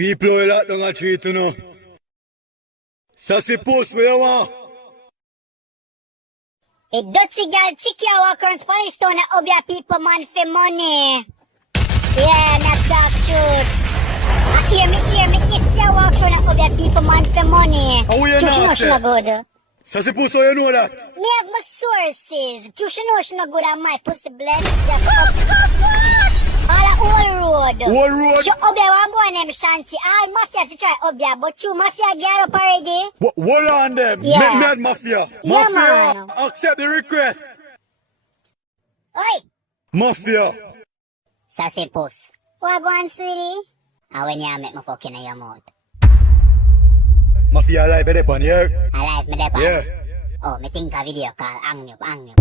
People will lot down a treat, you know. Sassy post where you want. A dirty girl chicky a walk around Spanish town and obia people man for money. Yeah, not talk truth. I hear me, kiss you walk around and obia people man for money. How you Just know, know she sir? not good. Sassy post where you know that. Me have my sources. Just know she not good and my pussy blessed. Just up. All the whole road. Whole road? She obia one boy named Shanti. All mafia to try obia, but you mafia get up already. Hold on them. Yeah. Mad mafia. Yeah, Mafia, man. accept the request. Oi! Mafia. Sassy puss. What going, sweetie? And when you make my fucking in your mouth. Mafia alive, eh, pan here. Alive, me depan. Yeah. Oh, me think a video call Ang Nyup.